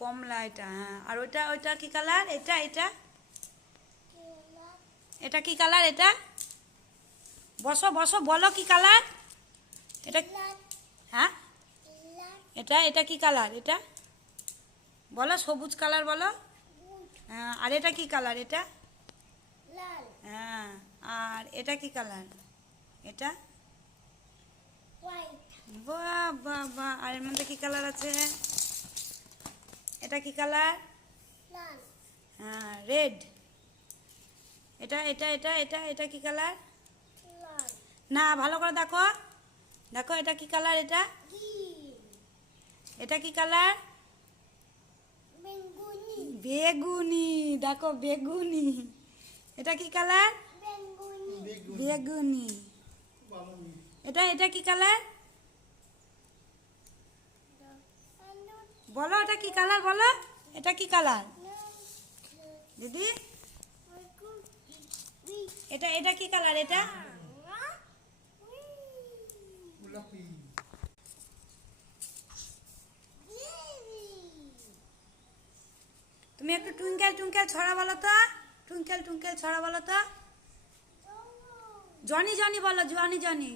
কমলা এটা, হ্যাঁ। আর ওইটা ওইটা কি কালার? এটা এটা এটা কি কালার? এটা বসো বসো, বলো কি কালার এটা? হ্যাঁ, এটা এটা কি কালার? এটা বলো, সবুজ কালার বলো। হ্যাঁ, আর এটা কি কালার? এটা হ্যাঁ। আর এটা কি কালার? এটা বাহ বাহ বাহ। আর এর মধ্যে কি কালার আছে? এটা কি কালার? হ্যাঁ, রেড। এটা এটা এটা এটা এটা কি কালার? না, ভালো করে দেখো, দেখো এটা কি কালার? এটা এটা কি কালার? বেগুনি। দেখো, বেগুনি। এটা কি কালার? বেগুনি। এটা এটা কি কালার? বলো এটা কি কালার? বলো এটা কি কালার দিদি? এটা এটা কি কালার? এটা তুমি একটু টুইঙ্কেল টুইঙ্কেল ছড়া বলো তো। টুইঙ্কেল টুইঙ্কেল ছড়া বলো তো। জনি জনি বলো, জনি জনি।